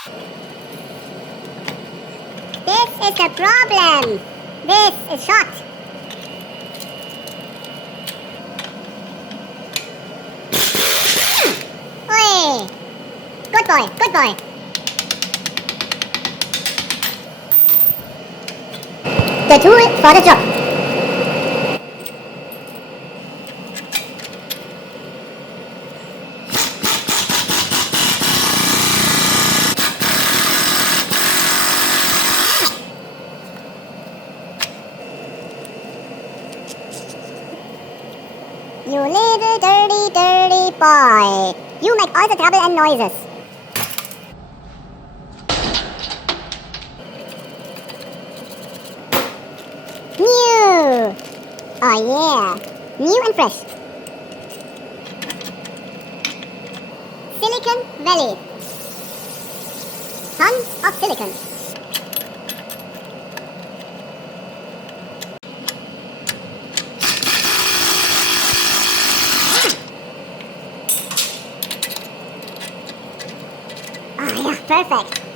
This is the problem. This is shot. Oi! Good boy, good boy. The tool for the job. You little dirty, dirty boy. You make all the trouble and noises. New! Oh yeah, new and fresh. Silicon Valley. Tons of silicon. Oh yeah, perfect.